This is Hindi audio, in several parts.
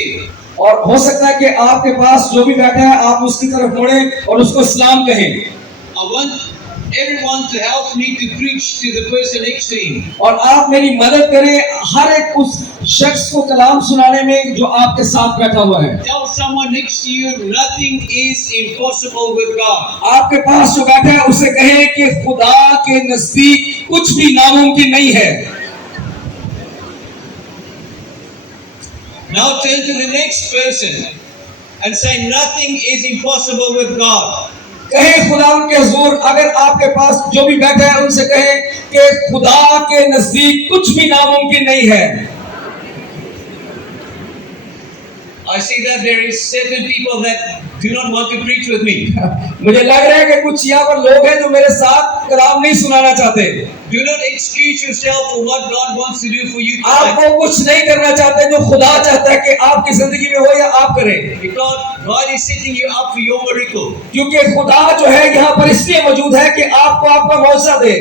him. और हो सकता है कि आपके पास जो भी बैठा है आप उसकी तरफ मुड़ें और उसको सलाम कहें। I want everyone to help me to preach to the person next to him. और आप मेरी मदद करें हर एक उस शख्स को कलाम सुनाने में जो आपके साथ बैठा हुआ है। Tell someone next to you, nothing is impossible with God. आपके पास जो बैठा है उसे कहें कि खुदा के नजदीक कुछ भी नामुमकिन नहीं है। Now turn to the next person and say, nothing is impossible with God. कहें खुदा के हुजूर, अगर आपके पास जो भी बैठा है उनसे कहें कि खुदा के नजदीक कुछ भी नामुमकिन नहीं है। I see that there is certain people that do not want to preach with me. मुझे लग रहा है कि कुछ यहाँ पर लोग हैं जो मेरे साथ कलाम नहीं सुनाना चाहते। Do not excuse yourself for what God wants to do for you आप tonight. वो कुछ नहीं करना चाहते जो खुदा चाहता है कि आपकी जिंदगी में हो या आप करें, Because God is setting you up for your miracle. क्योंकि खुदा जो है यहाँ पर इसलिए मौजूद है कि आपको आपका मौका दे।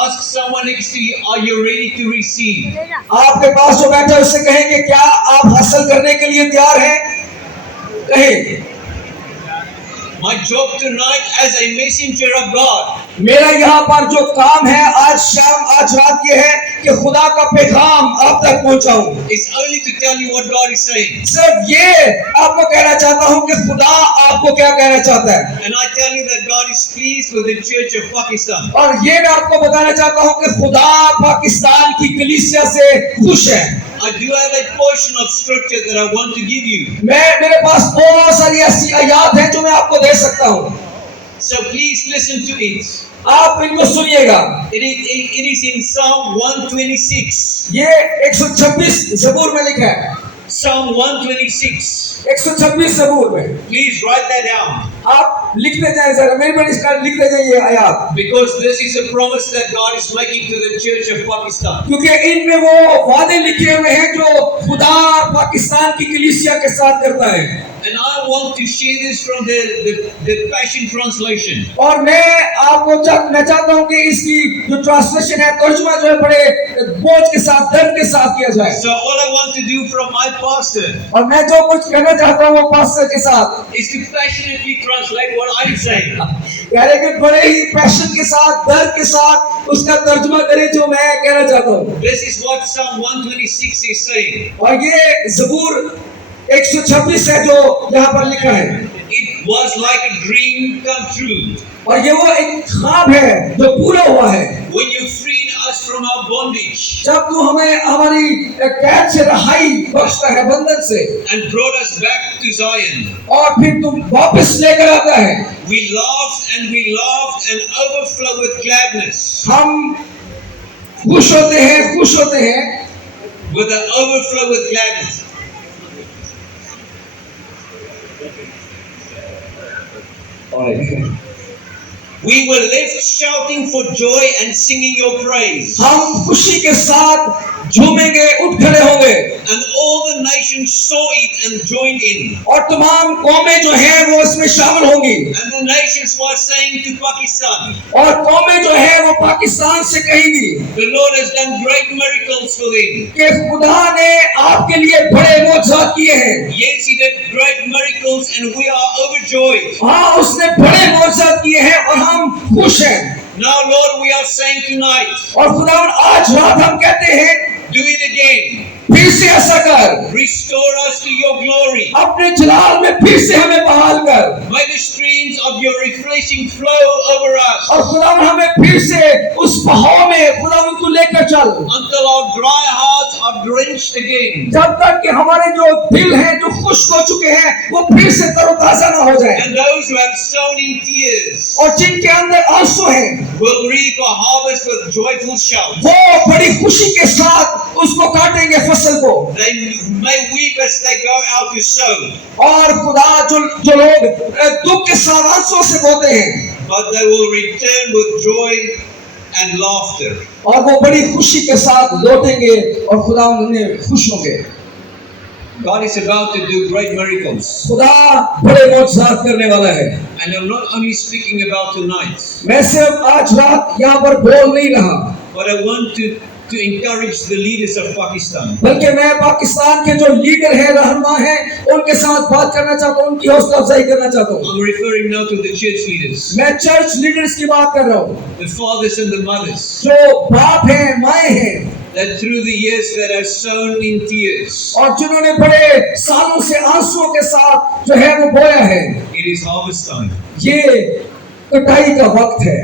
Ask someone next to you, are you ready to receive? आपके पास जो बैठा है उससे कहें कि क्या आप हासिल करने के लिए तैयार हैं? कहें, My job tonight as a messenger of God मेरा यहाँ पर जो काम है आज शाम आज रात ये है कि खुदा का पैगाम आप तक पहुँचाऊं। is only to tell you what God is saying. सिर्फ ये आपको कहना चाहता हूँ कि खुदा आपको क्या कहना चाहता है, And I tell you that God is pleased with the Church of Pakistan. और ये मैं आपको बताना चाहता हूँ कि खुदा पाकिस्तान की कलीसिया से खुश है। I do have a portion of scripture that I want to give you. मेरे पास बहुत सारी ऐसी आयत हैं जो मैं आपको दे सकता हूँ, So please listen to it. आप इनको सुनिएगा। It is in Psalm 126. ये 126 ज़बूर में लिखा है। Psalm 126. 126 ज़बूर में Please write that down. आप लिखते जाए जरा, मेरे पर इसका लिखते जाइए आयत, Because this is a promise that God is making to the Church of Pakistan. क्योंकि इनमें वो वादे लिखे हुए हैं जो खुदा पाकिस्तान की कलीसिया के साथ करता है। And I want to share this from the Passion Translation. और मैं चाहता हूँ कि इसकी जो ट्रांसलेशन है, तर्जुमा जो है बड़े बोझ के साथ, दर्द के साथ किया जाए। So all I want to do from my pastor और मैं जो कुछ कहना चाहता हूँ वो पास्टर के साथ is to passionately translate what I'm saying. यानी कि बड़े ही पैशन के साथ, दर्द के साथ उसका तर्जुमा करें जो मैं कहना चाहता हूँ। This is what Psalm 126 is saying. और ये ज़बूर 126 है जो यहाँ पर लिखा है। It was like a dream come true और ये वो एक ख्वाब है जो पूरा हुआ है। when you freed us from our bondage जब तू हमें हमारी कैद से रहाई बख्शता है, बंधन से, and brought us back to Zion. और फिर तुम वापस लेकर आता है। We laughed and overflow with gladness. हम खुश होते हैं With an overflow with gladness. We were left shouting for joy and singing your praise. हम खुशी के साथ झूमेंगे, उठ खड़े होंगे, And all the nations saw it and joined in. और तमाम कौमें जो हैं वो इसमें शामिल होंगी। And the nations were saying to Pakistan, और कौमें जो है वो पाकिस्तान से कहेंगी the Lord has done great miracles for them. कि खुदा ने आपके लिए बड़े मौजज़ात किए हैं। Yes, He did great miracles and we are overjoyed. हाँ, उसने बड़े मौजज़ात किए हैं और हम खुश हैं। Now, Lord, we are saying tonight, और खुदा आज रात हम कहते हैं, do it again. फिर से ऐसा कर, Restore us to your glory. अपने जलाल में फिर से हमें बहाल कर, May the streams of your refreshing flow over us और खुदा हमें फिर से उस बहाव में खुदा तू लेकर चल, until our dry hearts are drenched again. जब तक कि हमारे जो दिल हैं जो खुश्क हो चुके हैं वो फिर से तरोताजा ना हो जाए, And those who have sown in tears और जिनके अंदर आंसू हैं will reap a harvest with joyful shouts. वो बड़ी खुशी के साथ उसको काटेंगे फसल को। They may weep as they go out to sow, और खुदा जो लोग दुख के साथ आंसू से बोते हैं, but they will return with joy and laughter. और वो बड़ी खुशी के साथ लौटेंगे और खुदा उन्हें खुश होंगे। God is about to do great miracles. खुदा बड़े मौजज़ात करने वाला है। And I'm not only speaking about tonight, मैं सिर्फ आज रात यहाँ पर बोल नहीं रहा, but I want to to encourage the leaders of Pakistan. बल्कि मैं पाकिस्तान के जो लीडर हैं, रहनुमा हैं, उनके साथ बात करना चाहता हूँ, उनकी हौसला अफजाई करना चाहता हूँ। I'm referring now to the church leaders, मैं चर्च लीडर्स की बात कर रहा हूँ, the fathers and the mothers, जो बाप हैं, माएँ हैं, that through the years that have sown in tears, और जिन्होंने बड़े सालों से आंसुओं के साथ जो है वो बोया है। it is harvest time. ये कटाई का वक्त है।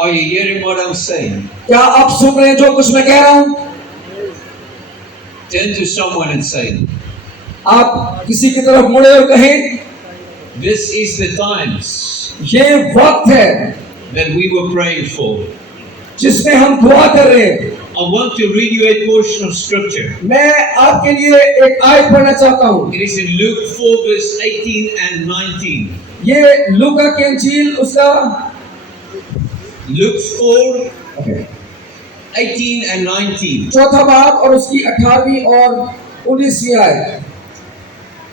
Are you hearing what I'm saying? क्या आप सुन रहे हैं जो कुछ मैं कह रहा हूँ? Turn to someone and say, आप किसी की तरफ मुड़े और कहें, this is the times ये वक्त है that we were praying for. जिसमें हम दुआ कर रहे हैं। I want to read you a portion of scripture. मैं आपके लिए एक आयत पढ़ना चाहता हूँ। It is in Luke 4 verse 18 and 19. ये लूका की इंजील उसका Luke 4, 18 and 19. चौथा बाब और उसकी 18वीं और 19वीं आयत।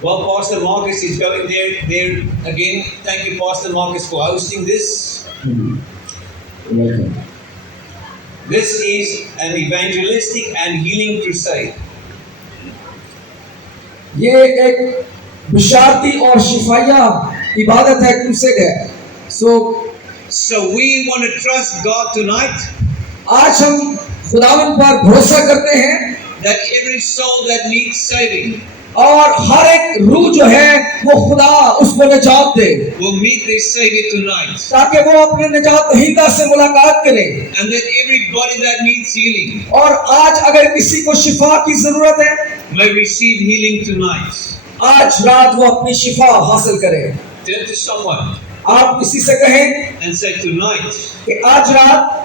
Well, Pastor Marcus is going there again. Thank you, Pastor Marcus, for hosting this. This is an evangelistic and healing crusade. ये एक बिशारती और शिफाया इबादत है, क्रूसेड है। So we want to trust God tonight आज हम खुदावन पर भरोसा करते हैं that every soul that needs saving और हर एक रूह जो है वो खुदा उसको निजात दे, will meet their Savior tonight, ताकि वो अपने निजात दहिंदा से मुलाकात करे। and that everybody that needs healing और आज अगर किसी को शिफा की जरूरत है, may receive healing tonight. आज रात वो अपनी शिफा हासिल करे। Turn to someone आप किसी से कहें and say, tonight कि आज रात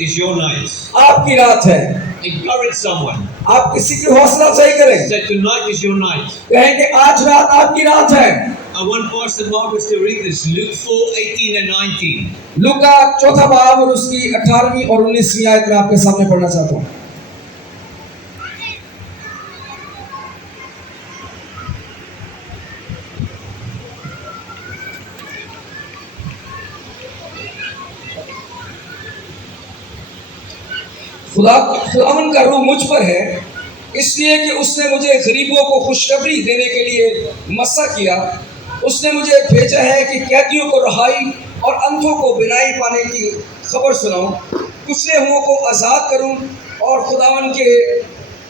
is your night. आपकी रात है। Encourage someone. आप किसी की हौसला अफजाई करें, Say, tonight is your night. कहें कि आज रात आपकी रात है। I want Pastor Marcus to read this, Luke 4, 18 and 19. लूका चौथा बाब और उसकी 18वीं और 19वीं आयत में आपके सामने पढ़ना चाहता हूँ। खुदावन का रूह मुझ पर है, इसलिए कि उसने मुझे गरीबों को खुशखबरी देने के लिए मसा किया। उसने मुझे भेजा है कि कैदियों को रिहाई और अंधों को बिनाई पाने की खबर सुनाऊं, कुचले हुओं को आज़ाद करूं और खुदावन के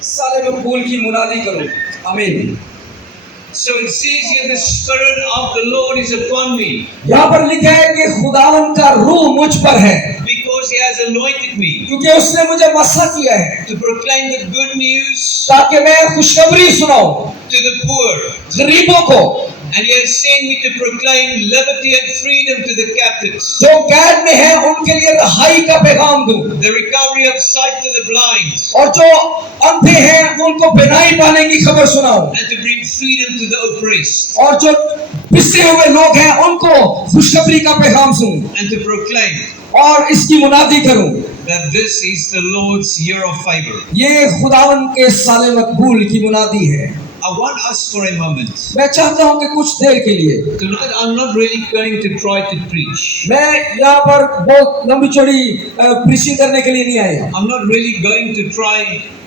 साले मकबूल की मुनादी करूं। आमीन। So it says here, the Spirit of the Lord is upon me, यहाँ पर लिखा है कि खुदावन का रूह मुझ पर है, because He has anointed me क्योंकि उसने मुझे मसा किया है to proclaim the good news ताकि मैं खुशखबरी सुनाऊं to the poor. गरीबों को, And He has sent me to proclaim liberty and freedom to the captives, जो कैद में है उनके लिए रिहाई का पैगाम दूं, the recovery of sight to the blind, और जो अंधे हैं उनको बिनाई पाने की खबर सुनाऊं, and to bring freedom to the oppressed, और जो पिसे हुए लोग हैं उनको खुशखबरी का पैगाम सुनूं and to proclaim और इसकी मुनादी करूं that this is the Lord's year of favor. ये खुदावन के साले मकबूल की मुनादी है। I want us for a moment. मैं चाहता हूं कि कुछ देर के लिए, Tonight I'm not really going to try to preach. मैं यहाँ पर बहुत लंबी चौड़ी प्रीचिंग करने के लिए नहीं आया। I'm not really going to try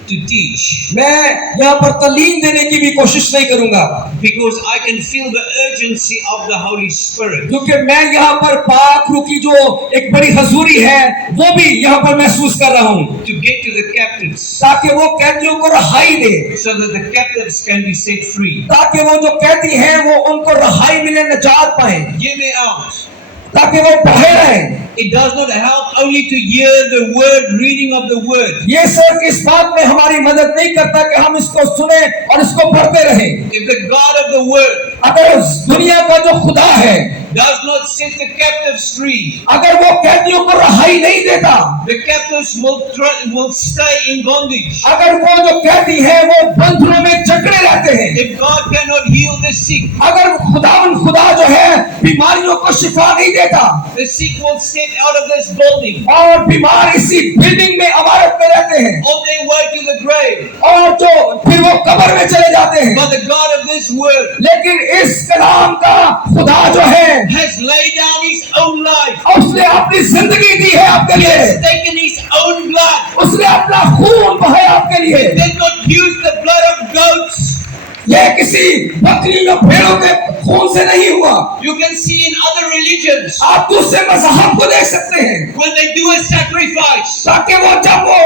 to teach, मैं यहाँ पर तालीम देने की भी कोशिश नहीं करूंगा, because I can feel the urgency of the Holy Spirit क्योंकि मैं यहाँ पर पाक रूह की जो एक बड़ी हजूरी है वो भी यहाँ पर महसूस कर रहा हूँ, to get to the captives, ताकि वो कैदियों को रिहाई दे, so that the captives can be set free. ताकि वो जो कैदी हैं वो उनको रिहाई मिले, निजात पाए, Hear me out. ताकि वो पढ़े रहें। It does not help only to hear the word, reading of the word. ये सिर्फ इस बात में हमारी मदद नहीं करता कि हम इसको सुने और इसको पढ़ते रहें। If the God of the word अगर उस दुनिया का जो खुदा है does not set the captives free, अगर वो कैदियों को रिहाई नहीं देता, the captives will stay in bondage. अगर वो जो कैदी है वो बंधनों में जकड़े रहते हैं, If God cannot heal the sick, अगर खुदा जो है बीमारियों को शिफा नहीं देता the sick will step out of this building और बीमार इसी बिल्डिंग में इमारत में रहते हैं on their way to the grave. और जो फिर वो कब्र में चले जाते हैं। But the God of this word लेकिन इस कलाम का खुदा जो है has laid down his own life, और उसने अपनी जिंदगी दी है आपके लिए, has taken his own blood, उसने अपना खून बहाया आपके लिए। did not use the blood of goats. यह किसी बकरी या भेड़ों के खून से नहीं हुआ। You can see in other religions, आप दूसरे मज़हब को देख सकते हैं, when they do a sacrifice, ताकि वो जब वो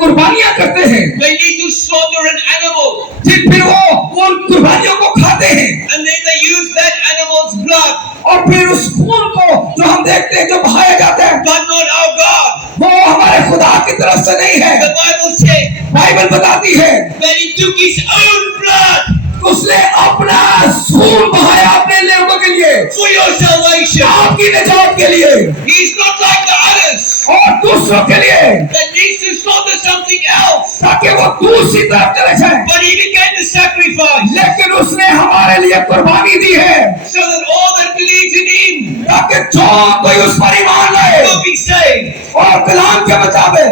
कुर्बानियां करते हैं, they need to slaughter an animal, फिर वो उन कुर्बानियों को खाते हैं and then they use that animal's blood, और फिर उस खून को जो हम देखते हैं जो बहाया जाता है, but not our God. वो हमारे खुदा की तरफ से नहीं है। The Bible says बाइबल बताती है that he took his own blood उसने अपना खून बहाया अपने लोगों के लिए, for your salvation. आपकी निजात के लिए He's not like the others और दूसरों के लिए, that needs to slaughter something else, ताकि वो दूसरी तरफ चले जाए। but he became the sacrifice लेकिन उसने हमारे लिए कुर्बानी दी है, so that all that believes in him ताकि जो कोई उस पर ईमान लाए will be saved. और कलाम के बचावे।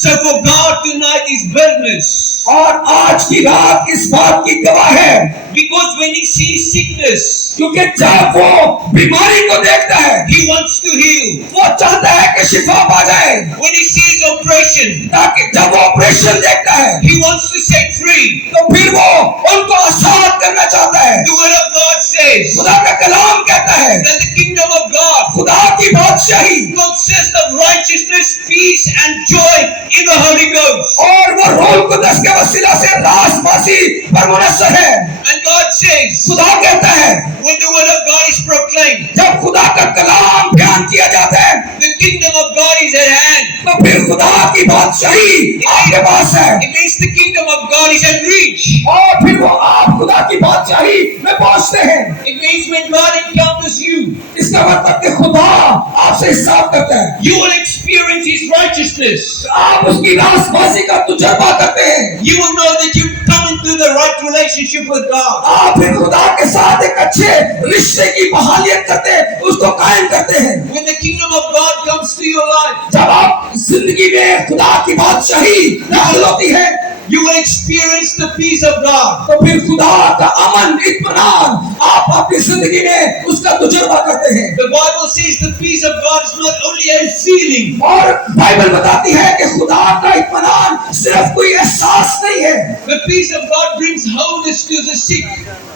So for God tonight is bitterness, और आज की रात इस बात की गवाह है, because when he sees sickness, क्योंकि जब वो बीमारी को देखता है, he wants to heal. वो चाहता है कि शिफा पा जाए, When he sees oppression, ताकि जब वो ऑपरेशन देखता है he wants to set free. तो फिर वो उनको आजाद करना चाहता है। The word of God says खुदा का कलाम कहता है, that the kingdom of God खुदा की बादशाही consists of righteousness, peace and joy in the Holy Ghost. और वो रूह कुदस के वसीला से रासबासी पर मुनस्सर है। And God says, खुदा कहता है, when the word of God is proclaimed, जब खुदा का कलाम बयान किया जाता है the kingdom of God is at hand. तो फिर खुदा की बादशाही आपके पास है It means the kingdom of God is at reach. और फिर वो आप खुदा की बादशाही में पहुंचते हैं। It means when God encounters you, इसका मतलब कि खुदा आपसे हिसाब करता है, you will experience his righteousness. आप उसकी रासबासी का तजुर्बा करते हैं, You will know that you've come into the right relationship with God. आप फिर खुदा के साथ एक अच्छे रिश्ते की बहालियत करते हैं, उसको कायम करते हैं। When the kingdom of God comes to your life, जब आप जिंदगी में खुदा की बादशाही दाखिल होती है you will experience the peace of God. तो फिर खुदा का अमन इत्मीनान आप अपनी जिंदगी में उसका तजुर्बा करते हैं। The Bible says the peace of God is not only a feeling. और बाइबल बताती है कि खुदा का इत्मीनान सिर्फ कोई एहसास नहीं है, The peace of God brings wholeness to the sick.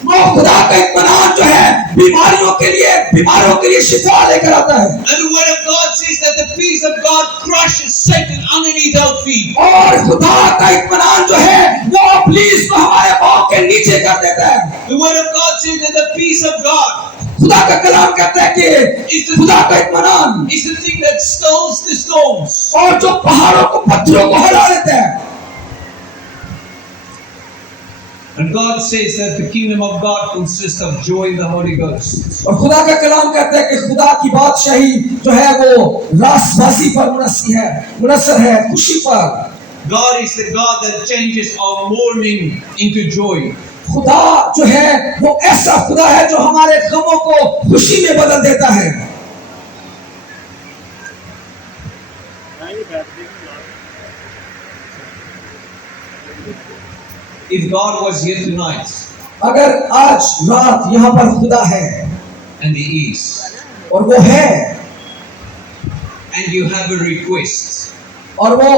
वो खुदा का इत्मीनान जो है बीमारियों के लिए, बीमारों के लिए शिफा लेकर आता है। And the word of God says that the peace of God crushes Satan underneath our feet. और खुदा का इत्मीनान जो है वो इब्लीस को हमारे पांव के नीचे कर देता है। The word of God says that the peace of God खुदा का कलाम कहता है कि खुदा का इत्मीनान is the thing that stills the storms. और जो पहाड़ों को, पत्थरों को हिला देता है। And God says that the kingdom of God consists of joy in the Holy Ghost. और खुदा का कलाम कहता है कि खुदा की बादशाही जो है वो रासबासी पर मुनस्सर है, खुशी पर। God is the God that changes our mourning into joy. खुदा जो है वो ऐसा खुदा है जो हमारे गमों को खुशी में बदल देता है। If God was here tonight, अगर आज रात यहाँ पर खुदा है and He is, और वो है and you have a request, और वो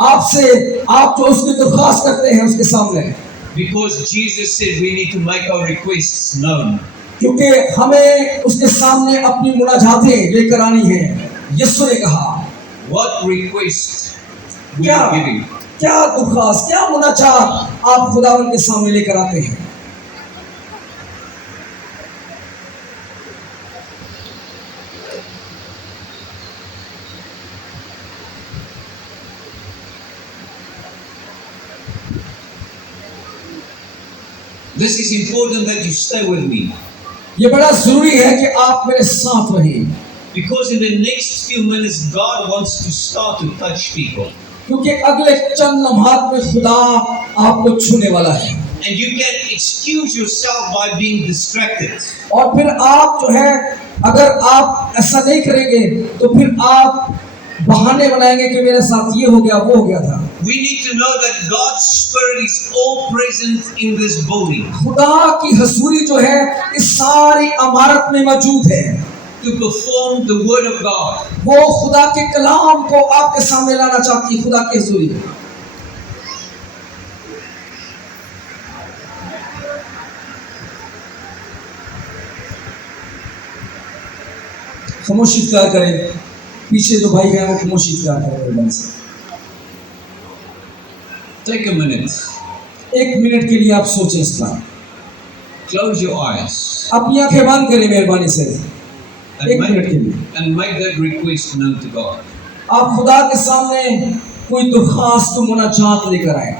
आपसे, आप जो उसकी दरख्वास्त करते हैं उसके सामने, because Jesus said we need to make our requests known. क्योंकि हमें उसके सामने अपनी मुनाजातें लेकर आनी है। यीशु ने कहा, What request we क्या are giving? क्या दरख्वास्त, क्या मुनाजात आप खुदावंद के सामने लेकर आते हैं? This is important that you stay with me, ये बड़ा जरूरी है कि आप मेरे साथ रहें, because in the next few minutes God wants to start to touch people, क्योंकि अगले चंद लम्हात में खुदा आपको छूने वाला है। and you can excuse yourself by being distracted. और फिर आप जो है, अगर आप ऐसा नहीं करेंगे तो फिर आप बहाने बनाएंगे कि मेरे साथ ये हो गया वो हो गया था। We need to know that God's Spirit is all present in this building खुदा की हजूरी जो है इस सारी इमारत में मौजूद है, to perform the Word of God. वो खुदा के कलाम को आपके सामने लाना चाहती है। खुदा की हजूरी खामोशी इख्तियार करें, पीछे जो भाई हैं वो खामोशी इख्तियार करें। मेरे से Take a minute, 1 मिनट के लिए आप सोचें इस पर, close your eyes, अपनी आंखें बंद करें मेहरबानी से, and 1 मिनट के लिए and make that request known to God. आप खुदा के सामने कोई दुर्खास्त मुनाजात लेकर आए।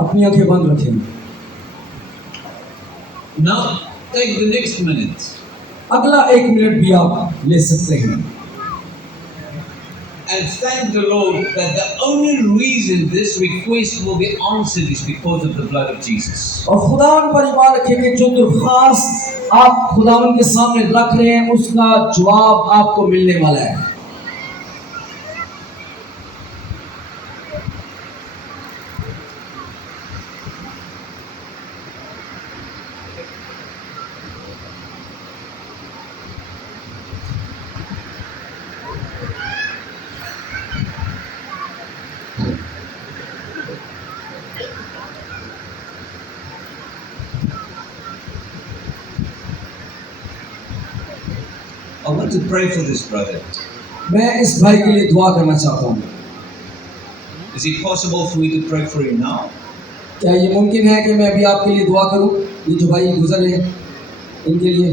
अपनी आंखें बंद रखें। Now, take the next minute अगला 1 मिनट भी आप ले सकते हैं and thank the Lord that the only reason this request will be answered is because of the blood of Jesus. और खुदावन पर ईमान रखें कि जो दुर्खास्त आप खुदावन के सामने रख रहे हैं उसका जवाब आपको मिलने वाला है। I want to pray for this brother. मैं इस भाई के लिए दुआ करना चाहता हूँ। Is it possible for me to pray for him now? क्या ये मुमकिन है कि मैं अभी आपके लिए दुआ करूँ? ये जो भाई गुजर रहे हैं इनके लिए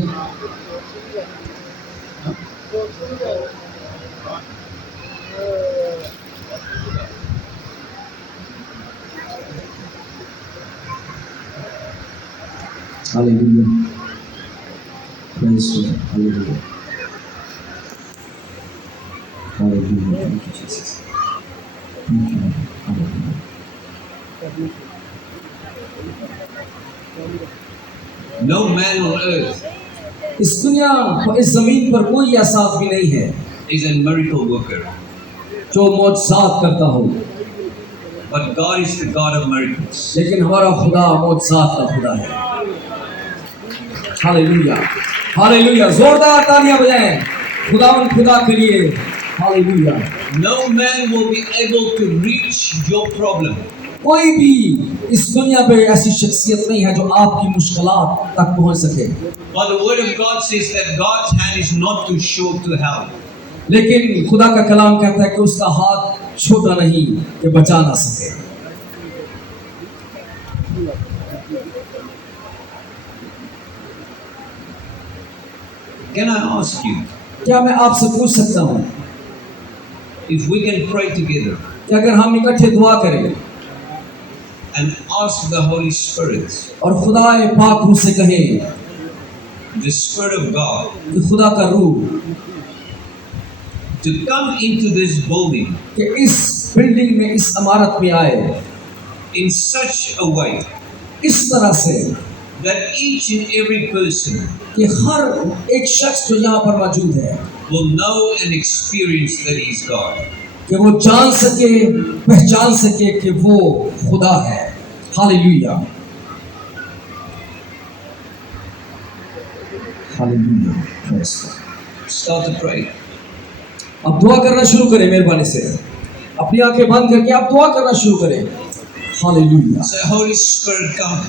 hallelujah, praise the Lord, hallelujah, hallelujah, thank you Jesus, thank you, hallelujah. No man on earth इस दुनिया पर, इस जमीन पर कोई ऐसा आदमी नहीं है is a miracle worker, जो मौजज़ात करता हो, but God is the God of miracles. लेकिन हमारा खुदा मौजज़ात का खुदा है। हालेलुया, हालेलुया, जोरदार तालियां बजाएं खुदा के लिए। Hallelujah. No man will be able to reach your problem कोई भी इस दुनिया पे ऐसी शख्सियत नहीं है जो आपकी मुश्किलात तक पहुंच सके, but the word of God says that God's hand is not too short to help. लेकिन खुदा का कलाम कहता है कि उसका हाथ छोटा नहीं कि बचा ना सके। Can I ask you क्या मैं आपसे पूछ सकता हूँ if we can pray together कि अगर हम इकट्ठे दुआ करें and ask the Holy Spirit, और खुदा पाक रूह से कहें, the Spirit of God, कि खुदा का रूह to come into this building कि इस बिल्डिंग में, इस इमारत में आए in such a way इस तरह से that each and every person कि हर एक शख्स जो यहाँ पर मौजूद है will know and experience that He is God. कि वो जान सके, पहचान सके कि वो खुदा है। Hallelujah, hallelujah. Start to pray. अब दुआ करना शुरू करें मेहरबानी से, अपनी आंखें बंद करके आप दुआ करना शुरू करें। Hallelujah. Say, Holy Spirit, come.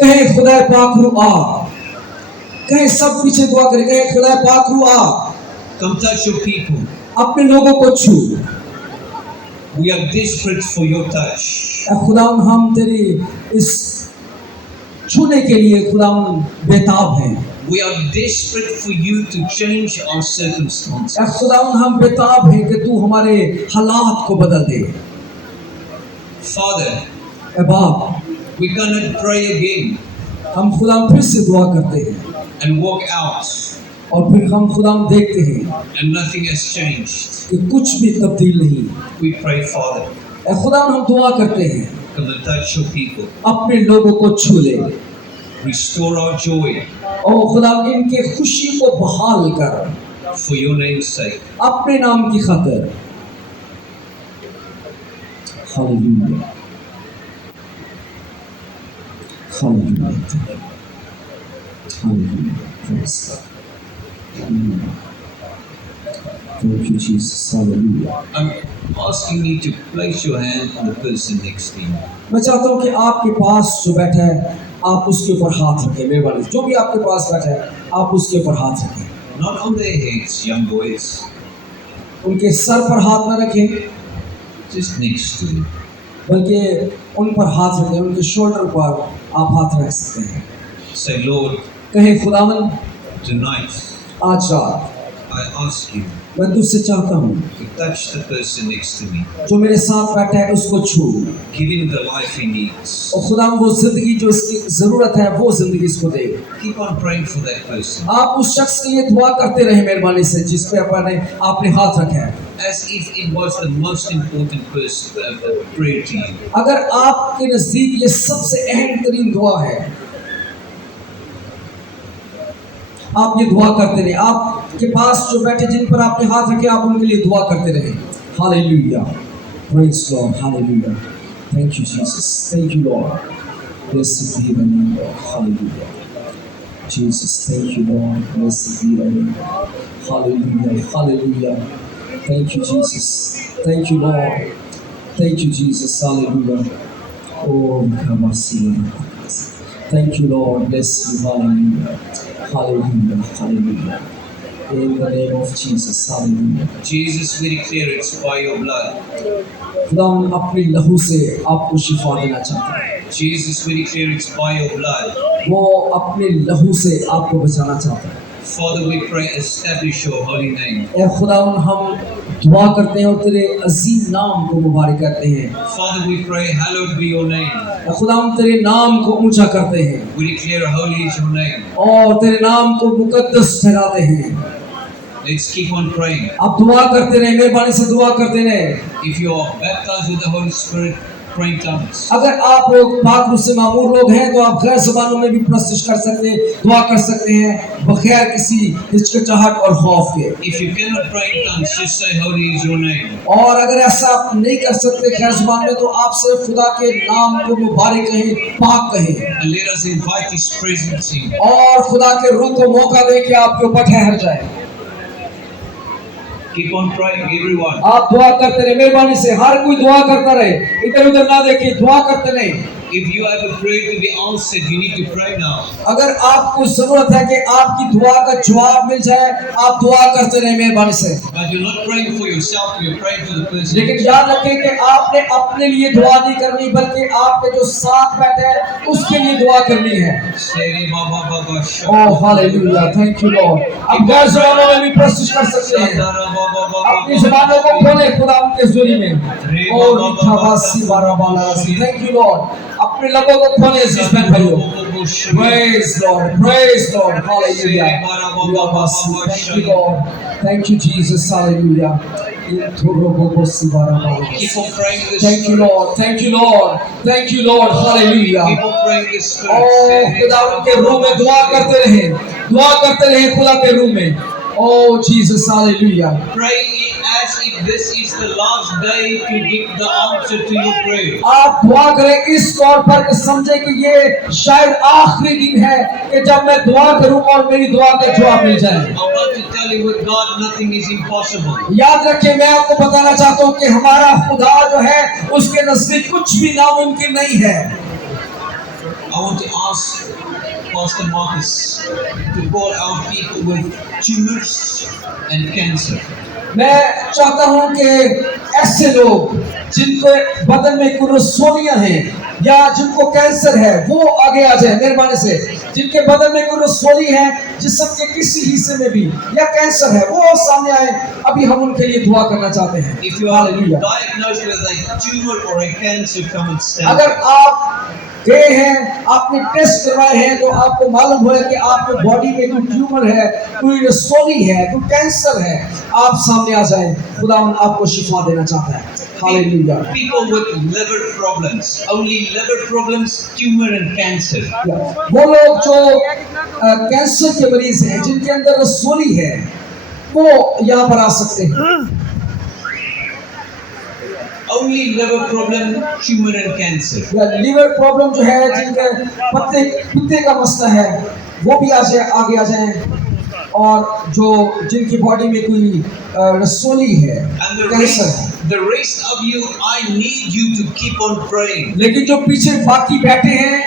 कहे खुदा पाक रूह आ, कहे सब पीछे दुआ करें, कहे खुदा पाक रूह आ, Come touch your people. अपने लोगों को छू। We are desperate for your touch. खुदावन हम तेरी इस छूने के लिए खुदावन बेताब हैं। We are desperate for you to change our circumstances. खुदावन हम बेताब हैं कि तू हमारे हालात को बदल दे। Father, ए बाप, we cannot pray again हम खुदा फिर से दुआ करते हैं and walk out और फिर हम खुदा देखते हैं and nothing has changed. कि कुछ भी तब्दील नहीं। We pray, Father, ए खुदा हम दुआ करते हैं come and touch your people. अपने लोगों को छू ले Restore our joy और खुदा इनके खुशी को बहाल कर for your name's sake. अपने नाम की खातिर। Hallelujah, hallelujah, hallelujah, praise God. Hallelujah. Thank you, Jesus. Hallelujah. I'm asking you to place your hand on the person next to you. मैं चाहता हूँ कि आपके पास जो बैठा है आप उसके ऊपर हाथ रखें। मेहरबानी से जो भी आपके पास बैठा है आप उसके ऊपर हाथ रखें। Not on their heads, young boys, उनके सर पर हाथ न रखें just next to them. बल्कि उन पर हाथ रखें, उनके शोल्डर पर आप हाथ रख सकते हैं। Say, Lord, कहें खुदावन tonight आज रात I ask you मैं तुझसे चाहता हूँ to touch the person next to me. जो मेरे साथ बैठा है उसको छू Give him the life he needs. और खुदा वो जिंदगी जो इसकी जरूरत है वो जिंदगी इसको दे। Keep on praying for that person आप उस शख्स के लिए दुआ करते रहे मेहरबानी से जिस पे आपने हाथ रखा है, as if it was the most important person, prayer to you. अगर आपके नजदीक ये सबसे अहम तरीन दुआ है आप ये दुआ करते रहे। आपके पास जो बैठे जिन पर आपने हाथ रखे आप उनके लिए दुआ करते रहे। Hallelujah, praise Lord, hallelujah, thank you Jesus, thank you Lord, blessed be the name of hallelujah, Jesus, thank you Lord, blessed be the name, hallelujah, hallelujah, thank you Jesus, thank you Lord, thank you Jesus, hallelujah, oh खमासिया, thank you Lord, bless you, hallelujah, hallelujah, hallelujah, in the name of Jesus, hallelujah. Jesus, we declare it's by your blood. खुदा हम अपनी लहू से आपको शिफा देना चाहते हैं। Jesus, we declare it's by your blood. वो अपने लहू से आपको बचाना चाहता है। Father, we pray, establish your holy name. ए खुदा हम दुआ करते हैं और तेरे अजीम नाम को मुबारक करते हैं। Father, we pray, hallowed be your name. ए खुदा हम तेरे नाम को ऊंचा करते हैं We declare holy is your name. और तेरे नाम को मुकद्दस ठहराते हैं। Let's keep on praying. आप दुआ करते रहे, मेहरबानी से दुआ करते रहे। If you are baptized with the Holy Spirit, pray in tongues. अगर आप लोग पाक रूह से मामूर लोग हैं तो आप गैर ज़बानों में भी प्रस्तुत कर सकते हैं, दुआ कर सकते हैं बगैर किसी हिचकिचाहट और खौफ के। If you cannot pray in tongues, just say, holy is your name. और अगर ऐसा आप नहीं कर सकते गैर ज़बान में तो आप सिर्फ खुदा के नाम को मुबारक कहें, पाक कहें And let us invite His presence in. और खुदा के रूह को मौका दें कि आपके ऊपर ठहर जाए। Keep on praying, everyone. आप दुआ करते रहे, मेहरबानी से हर कोई दुआ करता रहे, इधर उधर ना देखिए, दुआ करते रहे। If you have a prayer to be answered, you need to pray now. अगर आपको जरूरत है कि आपकी दुआ का जवाब मिल जाए आप दुआ करते रहे मेहरबानी से। But you're not praying for yourself, you're praying for the person. लेकिन याद रखें कि आपने अपने लिए दुआ नहीं करनी बल्कि आपके जो साथ बैठे हैं उसके लिए दुआ करनी है। Oh hallelujah, thank you Lord. आप गैर ज़बानों में भी प्रस्तुत कर सकते हैं, अपनी ज़बानों को खोलें खुदा उनके ज़ुरी में। ओह लिखावासी बाराबालासी, थैंक यू लॉर्ड। अपने लबों को खोलें अज़ीज़ बहन भाइयों। Praise Lord, praise Lord, hallelujah. Thank you Lord, thank you Jesus, hallelujah. Keep on praying this. Thank you Lord, thank you Lord, thank you Lord, hallelujah. Keep on praying this. Oh खुदा उनके रूह में दुआ करते रहे खुदा के रूह में। Oh Jesus, hallelujah. Pray as if this is the last day to give the answer to your prayer. आप दुआ करें इस तौर पर कि समझे कि ये शायद आखिरी दिन है कि जब मैं दुआ करूं और मेरी दुआ का जवाब मिल जाए। I want to tell you with God nothing is impossible. याद रखिए मैं आपको बताना चाहता हूं कि हमारा खुदा जो है उसके नजदीक कुछ भी नामुमकिन नहीं है। I want to ask Pastor Marcus to call out people with tumors and cancer. मैं चाहता हूं कि ऐसे लोग जिनको बदन में कुछ रसोलियां हैं या जिनको कैंसर है वो आगे आ जाए मेहरबानी से। जिनके बदन में कोई रसोली है, जिस्म के किसी हिस्से में भी या कैंसर है, वो सामने आए। अभी हम उनके लिए दुआ करना चाहते हैं। If you are hallelujah. diagnosed with a tumor or a cancer, come and stand. अगर आप गए हैं, आपने टेस्ट करवाए हैं, तो आपको मालूम हुआ कि आपके बॉडी में कोई ट्यूमर है, कोई रसोली है, कोई कैंसर है, आप सामने आ जाएं। खुदा आपको शिफा देना चाहता है। Hallelujah. People with liver problems, only liver problems, tumor and cancer. वो लोग जो कैंसर के मरीज हैं, जिनके अंदर रसोली है, वो यहाँ पर आ सकते हैं। Only liver problem, tumor and cancer. या लीवर प्रॉब्लम जो है, जिनके पित्ते का मसला है, वो भी आगे आ जाएं। और जो जिनकी बॉडी में कोई रसोली है, And the कैंसर rest, है। the rest of you, I need you to keep on praying. लेकिन जो पीछे बाकी बैठे हैं,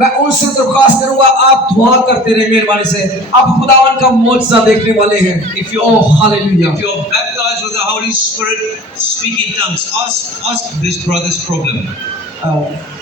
मैं उनसे दरख्वास्त करूंगा, आप दुआ करते रहे मेहरबानी से। आप खुदावन का मौजज़ा देखने वाले हैं। If you oh hallelujah. if you're baptized with the Holy Spirit, speak in tongues. Ask this brother's problem.